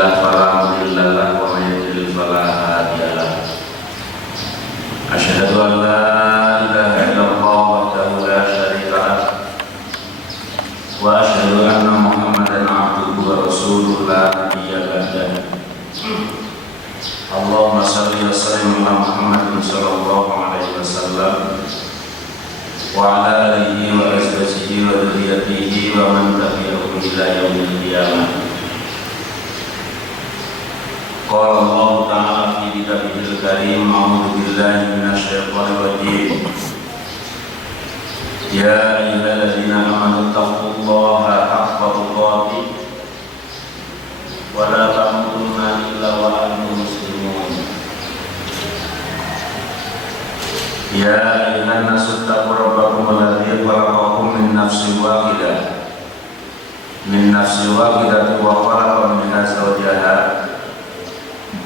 الله فلا مضل له ومن يضلل فلا هادي له. أشهد أن لا إله إلا الله وحده لا شريك له وأشهد أن محمدا عبده ورسوله لا نبي بعده. اللهم صل وسلم على محمد صلى الله عليه وسلم وعلى آله وأزواجه وذريته ومن تبعهم إلى يوم القيامة. قال الله تعالى في كتابه الكريم: أعوذ بالله من الشيطان الرجيم. يا أيها الذين آمنوا اتقوا الله حق تقاته ولا تموتن إلا وأنتم مسلمون. يا أيها الناس اتقوا ربكم الذي خلقكم من نفس واحدة وخلق منها زوجها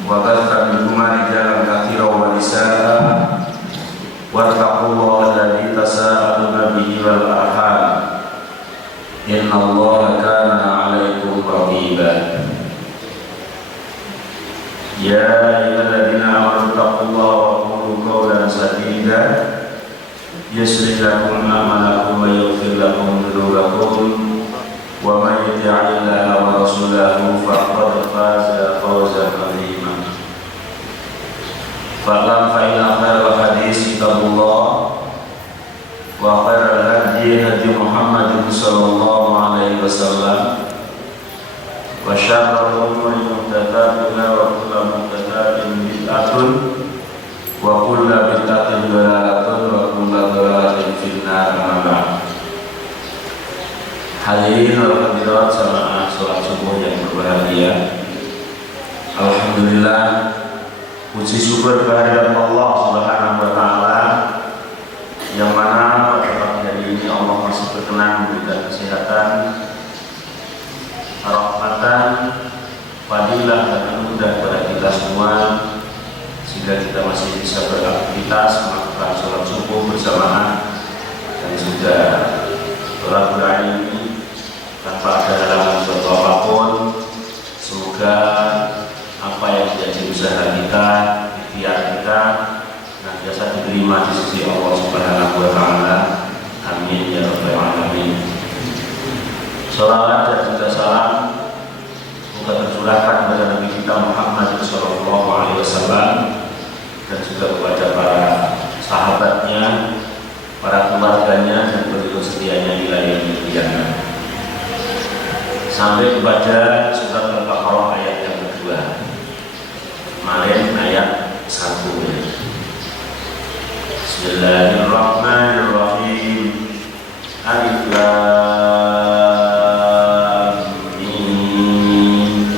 وبث منهما رجالا كثيرا ونساء واتقوا الله الذي تساءلون به والأرحام إن الله كان عليكم رقيبا. يا أيها الذين آمنوا اتقوا الله وقولوا قولا سديدا يصلح لكم أعمالكم ويغفر لكم ذنوبكم ومن يطع الله ورسوله فقد فاز فوزا عظيما. فإن خير الحديث كتاب الله وخير الهدي هدي محمد صلى الله عليه وسلم وشر الأمور محدثاتها وكل محدثات بدعة وكل بدعة ضلالة وكل ضلالة في النار. أما بعد. Hadirin wal hadirat jamaah salat subuh yang berbahagia. Alhamdulillah, puji syukur kehadirat Allah Subhanahu wa taala yang mana pada pagi hari ini Allah masih berkenan memberikan kesehatan, rahmatan, fadilah dan anugerah kepada kita semua sehingga kita masih bisa beraktivitas melakukan sholat subuh berjamaah dan juga sholat ini tanpa ada halangan suatu apapun. Semoga apa yang menjadi usaha kita, ikhtiar kita biasa diterima di sisi Allah Subhanahu wa taala. Amin ya rabbal alamin. Salawat dan juga salam semoga tercurahkan kepada Nabi kita Muhammad sallallahu alaihi wasallam dan juga kepada para sahabatnya, para keluarganya dan penduduk setianya di yaumil qiyamah. Sampai kepada surat Al-Baqarah ayat yang kedua. Kemarin ayat 1. Bismillahirrahmanirrahim. Alif Lam Mim.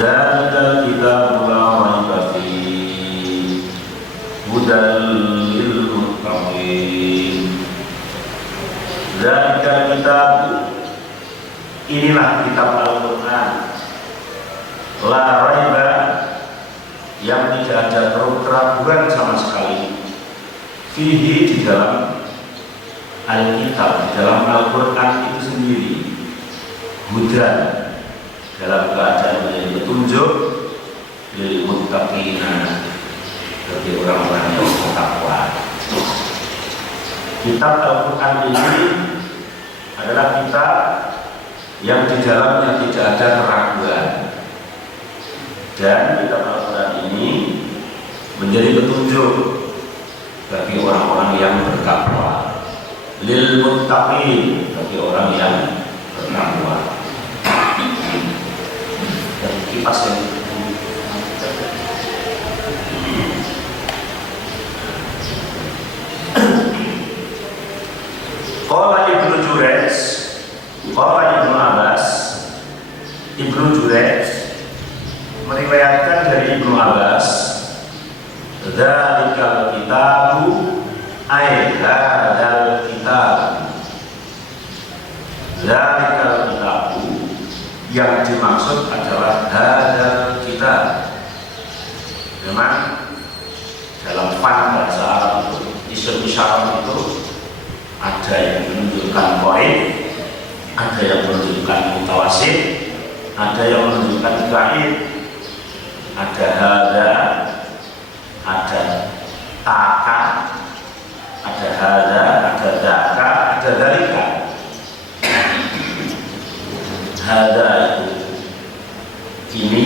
Dzalikal kitabu la raiba fihi hudal lil muttaqin. Dzalikal kitabu, inilah kitab Al-Quran, la raiba, yang tidak ada keraguan sama sekali, fihi, di dalam Alkitab, di dalam Al-Quran itu sendiri, hudan, dalam keadaan menjadi petunjuk, lil muttaqina, bagi orang-orang yang bertakwa. Kitab Al-Quran ini adalah kitab yang di dalamnya tidak ada keraguan, dan kitab Al-Quran ini menjadi petunjuk bagi orang-orang yang bertakwa, lil muttaqin, bagi orang yang bertakwa. Dan kipas yang Qala Ibnu Jurayj, Qala Ibnu Abbas, Ibnu Jurayj meriwayatkan dari Ibnu Abbas, dzalikal kitabu ay hadzal kitab. Dzalikal kitabu, yang dimaksud adalah hadzal kitab. Memang dalam fan bahasa Arab itu isim isyarat itu ada yang menunjukkan qaid, ada yang menunjukkan mutawasid, ada yang menunjukkan gaib, ada hada, ada taka, ada hada, ada daka, ada dalika. Hada itu ini,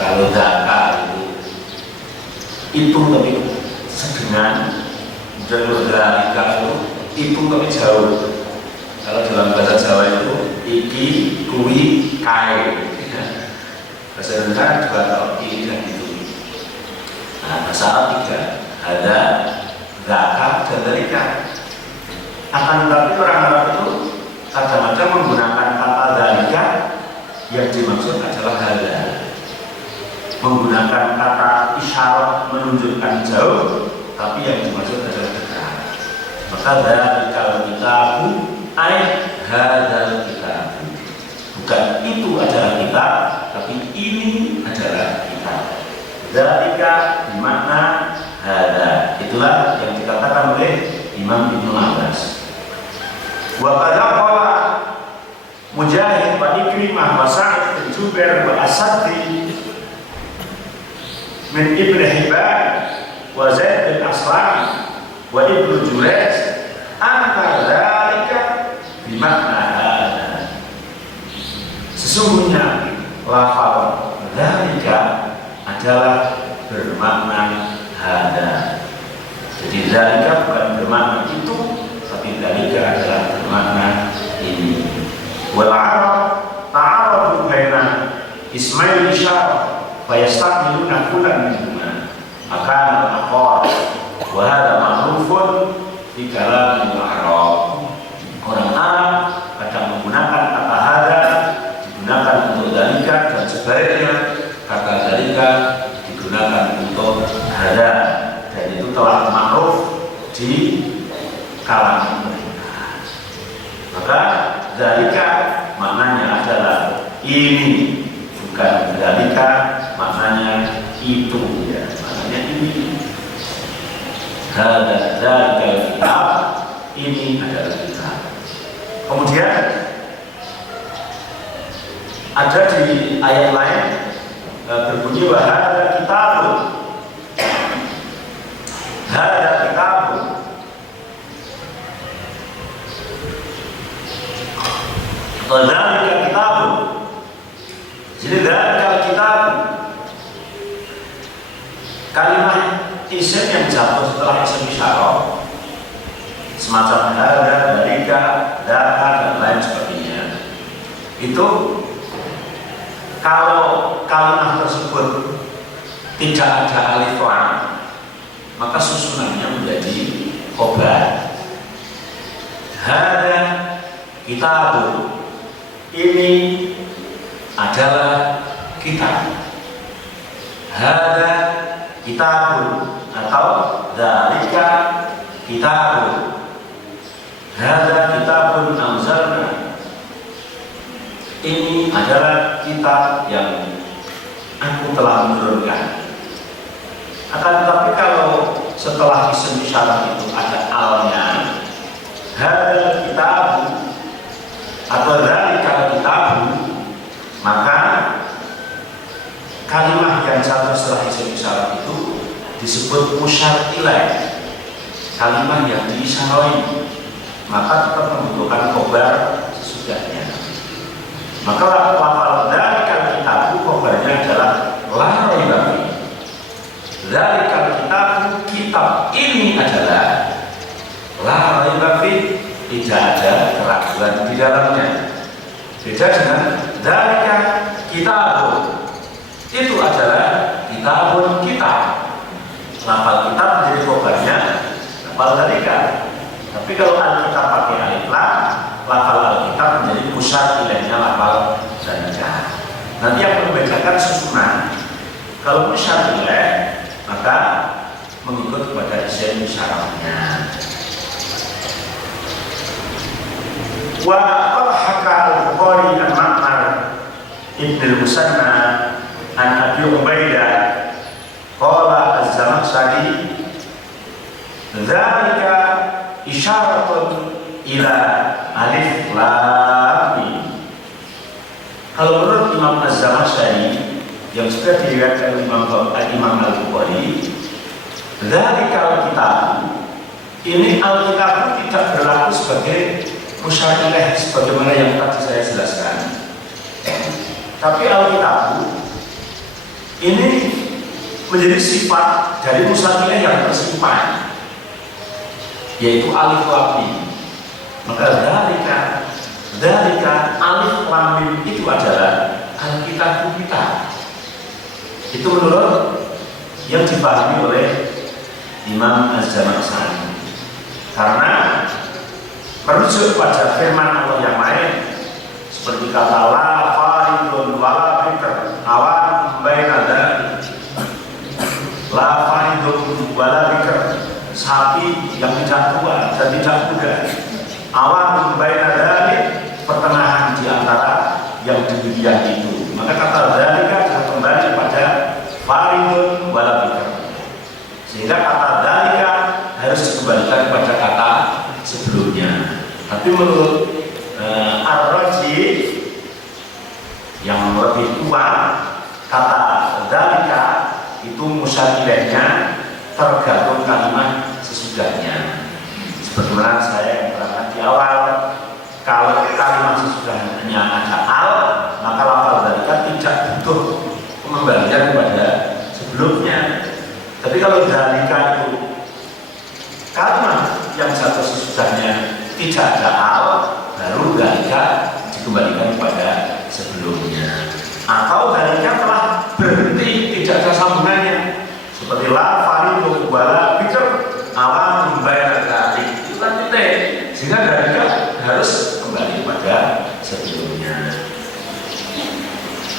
kalau daka itu tapi sedengan, dan dalika itu tapi jauh. Kalau dalam bahasa Jawa itu iki, kui, kai. Bahasa Indonesia juga kalau ini dan itu. Nah, bahasa Arab tiga, ada, daka, dan dalika. Akan tetapi orang Arab itu kadang-kadang menggunakan kata dalika yang dimaksud adalah hada. Menggunakan kata isyarat menunjukkan jauh, tapi yang dimaksud adalah dekat. Maka dalika kitabu ay hadzal kitab. Bukan itu adalah kitab, tapi ini adalah kitab. Dzalika bermakna hada. Itulah yang dikatakan oleh Imam Ibnu Abbas. Wa qala Mujahid wa Ikrimah wa Sa'id bin Jubair wa As-Saddi min Ibn Hibban wa Zaid bin Aslam wa Ibnu Jurayj anna dzalika bimakna hada. Sesungguhnya lafal dzalika adalah bermakna hada. Jadi dzalika bukan bermakna itu, tapi dzalika adalah bermakna ini. Wal Arab ta'aradu baina ismail isyarah fa yastaqbiluna kullan minhuma makana al-aqwal wa hadha ma'rufun fi kalamil Arab. Orang Arab kadang menggunakan kata hada digunakan untuk dzalika, dan sebaliknya kata dzalika digunakan untuk hada, dan itu telah ma'ruf di kalangan mereka. Maka dzalika maknanya adalah ini, bukan dzalika maknanya itu, ya, maknanya ini. Hada dzalika kitab, ini adalah kitab. Kemudian ada di ayat lain berbunyi wa hada kitabun, hada kitabun. Dzalika kitabun. Jadi dzalika kitabun, kalimat isim yang jatuh setelah isim isyarah semacam hada, dzalika, dzaka dan lain sebagainya, itu kalau kalimat tersebut tidak ada alif lam, maka susunannya menjadi khobar. Hada kitabun, ini adalah kitab. Hada kitabun atau dzalika kitabun. Hada kitabun anzalna, ini adalah kitab yang aku telah menurunkan. Akan tetapi kalau setelah isim isyarat itu ada alnya, hada kitabun atau dzalika kitabun, maka kalimat yang satu setelah isim isyarat itu disebut musyar ilaih, kalimat yang diisyarai, maka tetap membutuhkan khobar sesudahnya. Maka lafal dzalika kitabu khobarnya adalah la raiba fi. Dzalika kitabu, kitab ini adalah la raiba fi, tidak ada keraguan di dalamnya. Beda dengan dzalika kitabun, itu adalah kitabun kitab. Lafal kitab menjadi khobarnya lafal dzalika. Tapi kalau Alkitab pakai alif lam, lafal Alkitab menjadi musyar ilaihnya lafal dzalika. Nanti yang membedakan susunan. Kalau musyar ilaih, maka mengikut kepada isim isyaratnya. Wa al-haka al-Bukhari al-Ma'mar Ibn al-Musanna an Abi Ubaidah qala az-Zamakhsyari dzalika isyaratun ila alif lam mim. Kalau menurut Imam Az-Zamakhsyari yang sudah diriwayatkan oleh Imam Al-Bukhari, dari Alkitab ini Alkitab tidak berlaku sebagai musyakilah sebagaimana yang tadi saya jelaskan. Tapi Alkitab ini menjadi sifat dari musyakilah yang tersimpan, yaitu alif lam mim. Maka dalika alif lam mim itu adalah Alkitab kita. Itu menurut yang dipahami oleh Imam Az-Zamakhsyari. Karena merujuk pada firman Allah yang lain seperti kata la faridun wala bikr awan baina dzalik, la faridun wala bikr, sapi yang tidak tua dan tidak muda, awan baina dzalik, pertengahan di antara yang demikian itu. Maka kata dzalika adalah kembali pada faridun wala bikr, sehingga kata dzalika harus dikembalikan pada kata sebelumnya. Tapi menurut Ar-Raji yang lebih tua, kata dzalika itu musyakilahnya tergantung kalimat sesudahnya. Sebagaimana saya yang berangkat di awal, kalau kalimat sesudahnya ada al, maka lafal dzalika tidak butuh pengembalian kepada sebelumnya. Tapi kalau dzalika itu kalimat yang satu sesudahnya tidak ada al, baru dzalika dikembalikan kepada sebelumnya. Atau dzalika telah berhenti, tidak ada sambungannya, seperti la faridun wala bikr awan baina dzalik, itu kan titik, sehingga dzalika harus kembali kepada sebelumnya.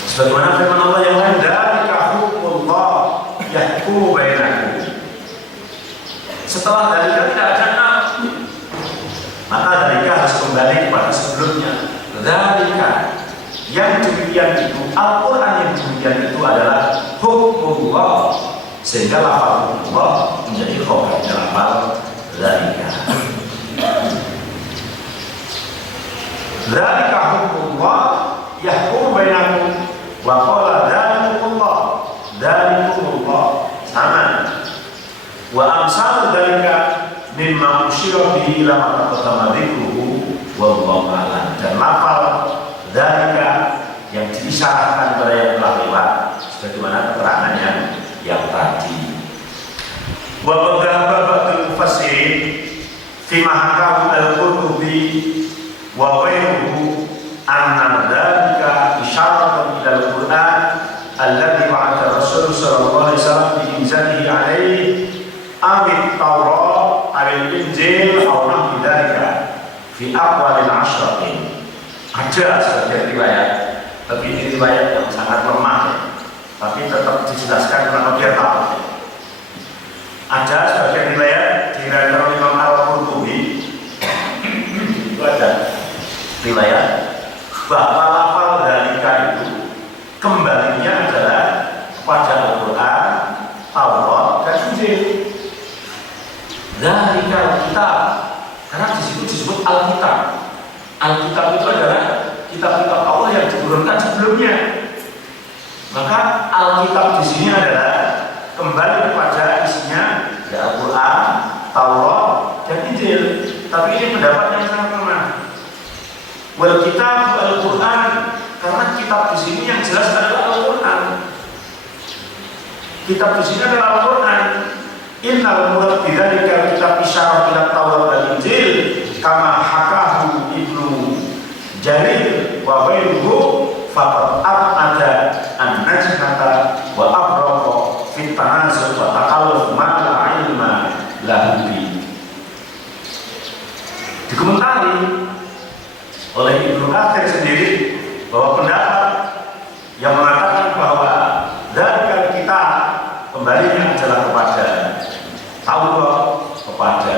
Sebagaimana firman Allah yang lain, dzalika hukmullah yahkumu bainakum. Setelah dzalika tidak ada al, maka dzalika harus kembali kepada sebelumnya. Dzalika yang demikian itu, Al-Quran yang demikian itu adalah hukmullah, sehingga lafal hukmullah menjadi khabarnya lafal dzalika. Dzalika hukmullah yahkum bainakum wa qala dzalikumullah, dzalikumullah sama. Wa amsal dzalika mimma usyira bihi ila ma taqaddama dzikruhu wallahu a'lam. Dan lafal dzalika yang diisyaratkan kepada yang telah lewat sebagaimana keterangan yang tadi. Wa dhahaba ba'dul mufassirin fi ma hakahu al-Qurtubi wa ghairuhu anna dzalika isyaratun ila al-Qur'an alladhi wa'ada Rasul sallallahu alaihi wasallam bi inzalihi alaihi amit Taurat al-Injil aw nahwi dzalika fi aqwalil asyratin. Ada sebagian riwayat, tapi ini riwayat yang sangat lemah, tapi tetap dijelaskan karena biar tahu. Ada sebagian riwayat diriwayatkan oleh Imam Al-Qurtubi, itu ada riwayat bahwa lafal dzalika itu kembalinya adalah kepada Al-Quran, Taurat, dan Injil. Dzalika kitab, karena di situ disebut Alkitab. Alkitab itu adalah kitab-kitab Allah yang diturunkan sebelumnya. Maka Alkitab di sini adalah kembali kepada isinya ya Al-Quran, Taurat, dan Injil. Tapi ini pendapat yang sangat lemah. Wal kitab Al-Quran, karena kitab di sini yang jelas adalah Al-Quran. Kitab di sini adalah Al-Quran. Innal murad bidzalika kitab isyarah ila Taurat dan Injil kama hakahu Ibnu Jarir wa ghairuhu faqad abada an-najhata wa abraqa fi tanazul wa taqalluf ma la ilma lahu bi. Dikomentari oleh Ibnu Katsir sendiri bahwa pendapat yang mengatakan bahwa dzalika kitab kembalinya adalah kepada Taurat, kepada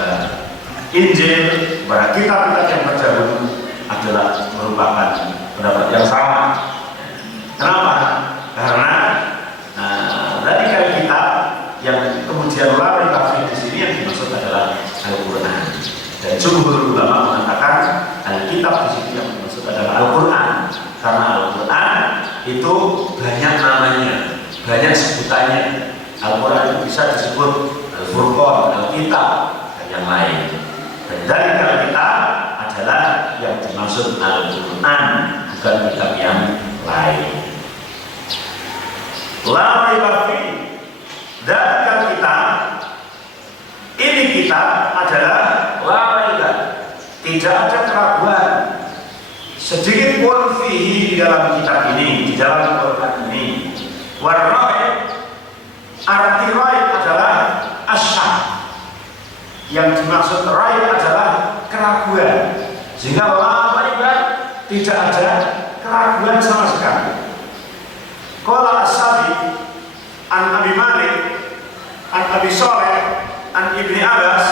Injil, kepada kitab-kitab yang terdahulu adalah merupakan pendapat yang sama. Kenapa? Karena dari kitab yang kemudian lari kafir di sini yang dimaksud adalah Al-Quran. Dan jumhur ulama mengatakan Alkitab di sini yang dimaksud adalah Al-Quran, karena Al-Quran dimaksud Al-Quran, bukan kitab yang lain. La raiba fi dzalika kitab, ini kitab adalah la raiba, tidak ada keraguan sedikit pun fihi di dalam kitab ini, di dalam Al-Quran ini. War-raib, arti raib adalah asyak, yang dimaksud raib adalah keraguan, sehingga la raiba tidak ada keraguan sama sekali. Qala As-Sabi an Abi Malik an Abi Shalih an Ibni Abbas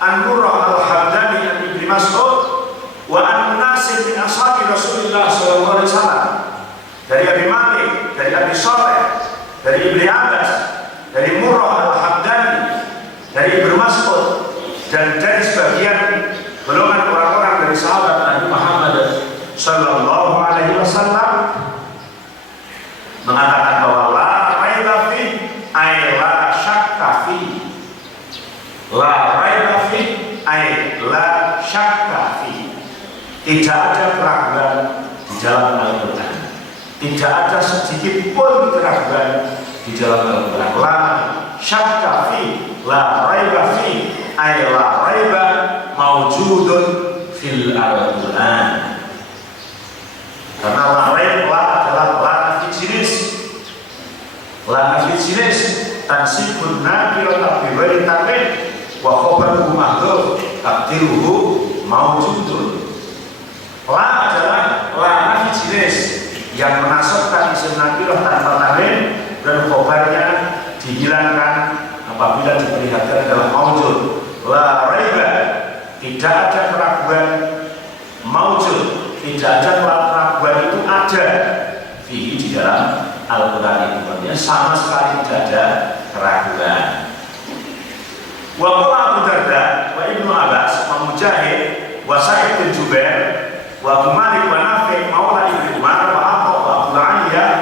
an Murrah al-Hamdani an Ibni Mas'ud wa an Nasir bin ashabi Rasulullah sallallahu alaihi wasallam, dari Abi Malik, dari Abi Shalih, dari Ibni Abbas, dari Murrah al-Hamdani, dari Ibnu Mas'ud, dan dari sebagian golongan orang-orang dari sahabat Nabi Muhammad sallallahu alaihi wasallam mengatakan bahwa la raiba fi ay la syakka fi. La raiba fi ay la syakka fi. Tidak ada keraguan di dalam Al-Quran. Tidak ada sedikit pun keraguan di dalam Al-Quran. La syakka fi, la raiba fi ay la raiba mawjudun fil Al-Quran. Karena la raiba adalah la jenis, la jenis tansibun nakirah bi ghairi ta'wil wa khabaruhu mahdhuf taqdiruhu mawjudun. La adalah la jenis yang menasabkan isim nakirah tanpa ta'wil dan khabarnya dihilangkan apabila diperlihatkan adalah mawjud. La raiba, tidak ada keraguan, mawjud, tidak ada keraguan, itu ada di dalam Al-Quran itu, artinya sama sekali tidak ada keraguan. Wa qala Abu Darda wa Ibnu Abbas wa Mujahid wa Sa'id bin Jubair wa Abu Malik wa Nafi' maula Ibnu Umar wa Abu Aliyah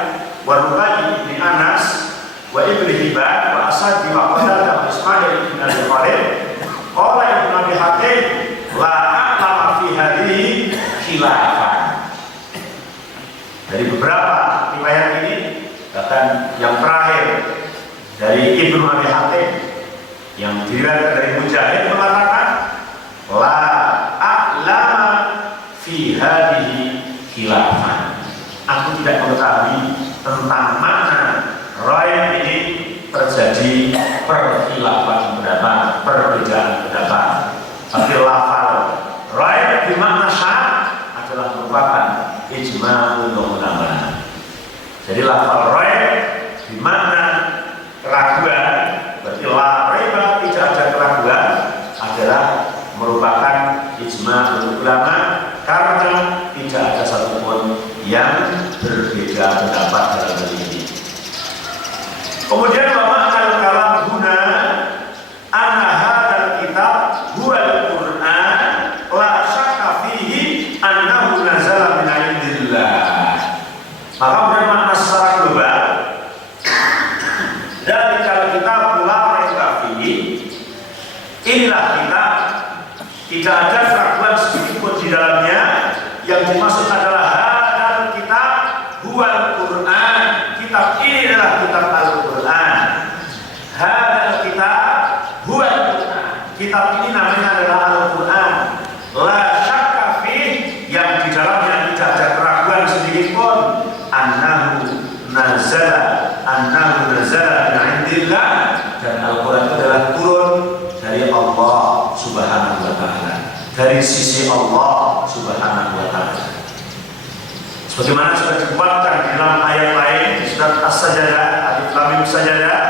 wa Rubai bin Anas wa Ibnu Hibban wa Asad bin Qatadah wa Ismail bin Abi Khalid qala Ibnu Abi Hatim la a'lama fi hadhihi khilafan. Dari beberapa riwayat ini, bahkan yang terakhir dari Ibnu Abi Hatim yang diriwayatkan dari Mujahid mengatakan la a'lama fi hadhihi khilafan. Aku tidak mengetahui tentang makna raib ini terjadi perkhilafan pendapat, perbedaan pendapat. Tapi lafal raib bermakna syad adalah merupakan ijma'ul ulama. Jadi lafal raib bermakna keraguan, berarti la raiba tidak ada keraguan adalah merupakan ijma'ul ulama, karena tidak ada satupun yang berbeda pendapat dalam hal ini. Kemudian bahwa al-kalam guna anna hadzal kitab huwa al-Qur'an la syakka fihi annahu nazala min 'indillah. Maka bermakna secara global dari kalau kita la raiba fihi, inilah kita tidak ada keraguan sedikit pun di dalamnya. Yang dimaksud adalah hadzal kitab huwa al-Qur'an. Kitab ini adalah kitab Al-Quran. Hadzal kitab huwa al-Quran. Kitab ini namanya adalah Al-Quran. La syakka fih, yang di dalamnya tidak ada keraguan sedikit pun. Annahu nazala min 'indillah, dan Al-Quran itu adalah turun dari Allah Subhanahu wa ta'ala, dari sisi Allah Subhanahu wa ta'ala. Sebagaimana sudah dikuatkan di dalam ayat lain di surat As-Sajdah, Alif Lam Mim Sajdah,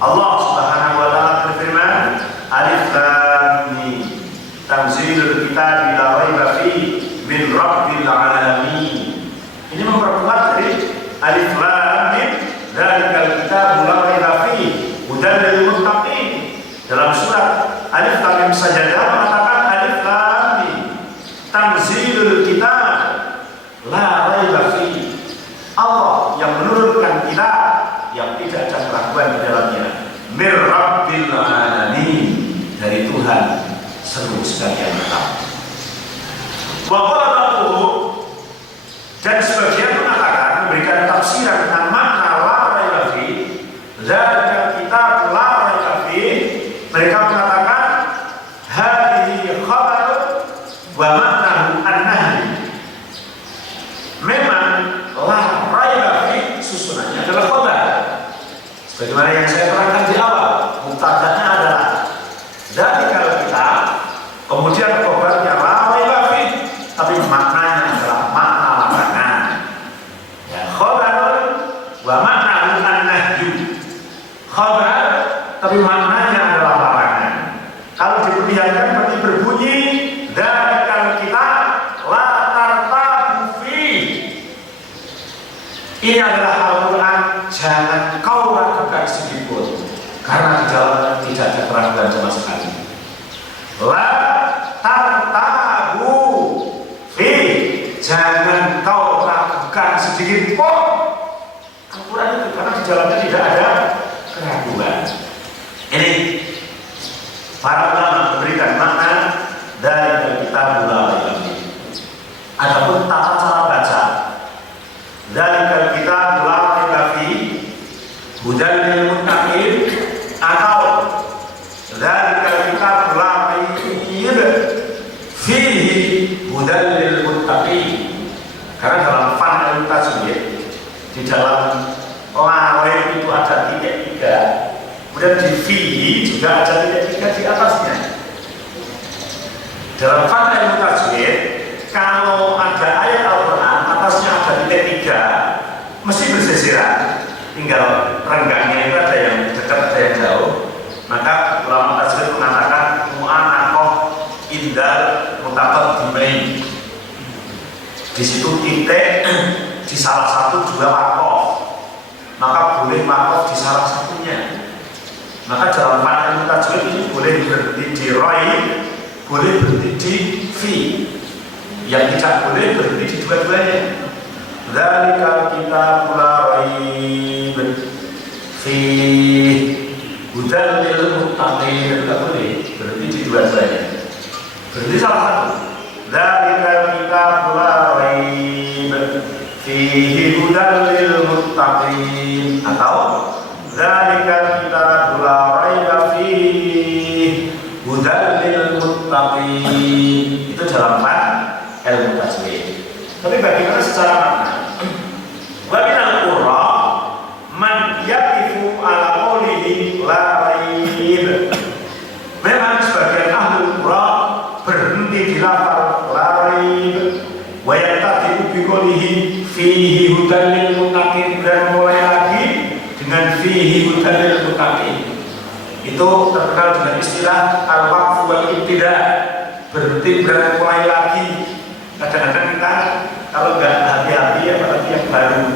Allah Subhanahu wa ta'ala berfirman, Alif Lam Mim tanzilul kitabi la raiba fihi min rabbil alamin. Ini memperkuat dari Alif Lam Mim dzalikal kitabu la raiba fihi hudan lil muttaqin. Dalam surat Alif Lam Mim Sajdah mengatakan Alif Lam Mim tanzilul kitab la raiba fihi. Allah yang menurunkan kitab yang tidak ada keraguan di dalamnya. Mir rabbil alamin, dari Tuhan seluruh sekalian. Wa qala wa maknahu an-nahy. Memang la raiba fi susunannya adalah khabar. Sebagaimana yang saya terangkan di awal, mubtada'nya adalah dzalikal kitab, kemudian khabarnya la raiba fi, tapi maknanya adalah makna larangan. Ya, khabarun wa maknahu an-nahyu. Khabar tapi maknanya adalah larangan. Kalau diperlihatkan berarti berbunyi dzalikal kitab la tartabu fi. Ini adalah Al-Quran, jangan kau ragukan sedikitpun, karena di dalamnya tidak ada keraguan sama sekali. La tartabu fi, jangan kau ragukan sedikitpun. Al-Quran itu karena di dalamnya tidak ada keraguan. Ini para ulama memberikan makna dari kitab ulama ini. Adapun tata cara baca dari kitab ulama ini hudan lil muttaqin atau dari kitab ulama ini fihi hudan lil muttaqin, karena dalam fan al-tajwid di dalam lawe itu ada titik 3, kemudian di fihi juga ada titik 3 di atasnya. Dalam fan al-tajwid, kalau ada ayat Al-Quran atasnya ada titik 3, mesti bersisiran, tinggal renggangnya itu ada yang dekat ada yang jauh. Maka ulama tajwid mengatakan mu'anaqah indal mutaqaddimain. Di situ titik di salah satu juga wakof, maka boleh wakof di salah satunya. Maka dalam fan tajwid ini boleh berhenti di roi, boleh berhenti di fi. Yang tidak boleh berhenti di dua-duanya. Dzalikal kitabul la raib fi hudan lil muttaqin, tidak boleh berhenti di dua-duanya. Berhenti salah satu. Dzalikal kitabul la raib fihi hudan lil muttaqin, atau dzalikal kitabul la raib fihi hudan lil muttaqin. Itu dalam ilmu tajwid. Tapi bagaimana secara makna? Wa minal qurra man yaqifu ala qawlihi la raib. Memang sebagian ahli qurra berhenti di lafaz la raib wa yaqtadi bi qawlihi fihi hudan lil muttaqin, dan mulai lagi dengan fihi hudan lil muttaqin. Itu terkenal dengan istilah al-waqf wal ibtida, berhenti dan mulai lagi. Kadang-kadang kita kalau nggak hati-hati, apalagi yang baru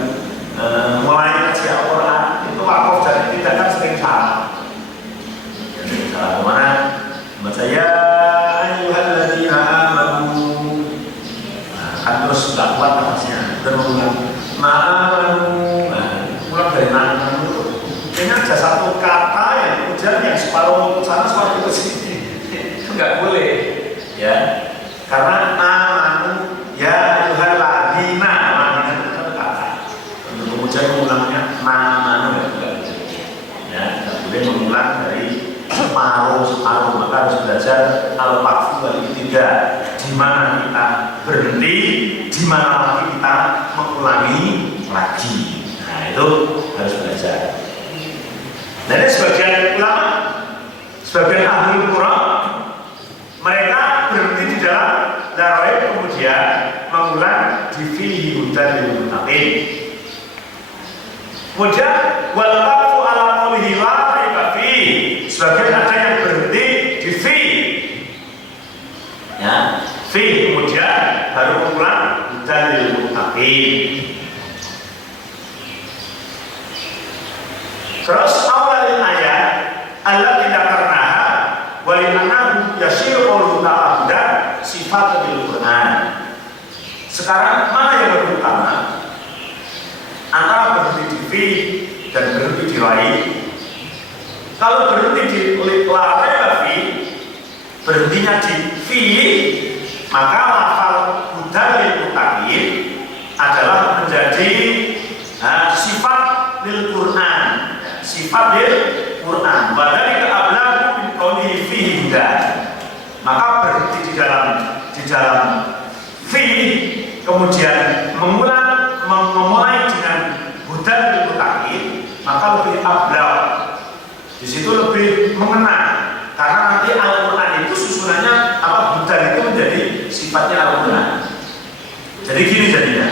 mulai ngaji Al-Quran, itu wakaf dan tidak kan sering salah. Jadi salah kemana? Baca ya ayyuhalladzina amanu, kan terus nggak kuat nafasnya, dan mengulang ma'amanu, ulang dari ma'amanu itu. Ini ada satu kata yang kemudian yang separuh ke sana separuh ke sini, itu nggak boleh, ya. Karena amanu ya ayyuhalladzina, amanu itu satu kata. Kemudian mengulangnya amanu ya, tidak boleh mengulang dari separuh. Maka harus belajar al-waqf wal ibtida, di mana kita berhenti, di mana lagi kita mengulangi lagi. Nah, itu harus belajar. Nah, ini sebagian ulama, sebagian ahli Quran, mereka berhenti di dalam daraib, kemudian mengulang di fihi hudan lil muttaqin. Kemudian wal waqfu ala qawlihi la raiba fi, sebagian ada yang berhenti di fi, ya, fi, kemudian baru mengulang hudan lil muttaqin. Terus awalil ayat allati dzakarnaha walimanahu yasiru qawlu ta'ala sifat bil Quran. Sekarang mana yang lebih utama antara berhenti di fi dan berhenti di rai? Kalau berhenti di la raiba fi, berhentinya di fi, maka lafal hudan lil muttaqin adalah menjadi sifat lil Quran, sifat lil Quran. Badalika ablagu min qawlihi fihi hudan. Maka berhenti di dalam dalam fi'il, kemudian memulai dengan hudan bil mutakin, maka lebih ablau. Di situ lebih mengena, karena nanti Al-Quran itu susunannya apa, hudan itu menjadi sifatnya Al-Quran. Jadi gini jadinya.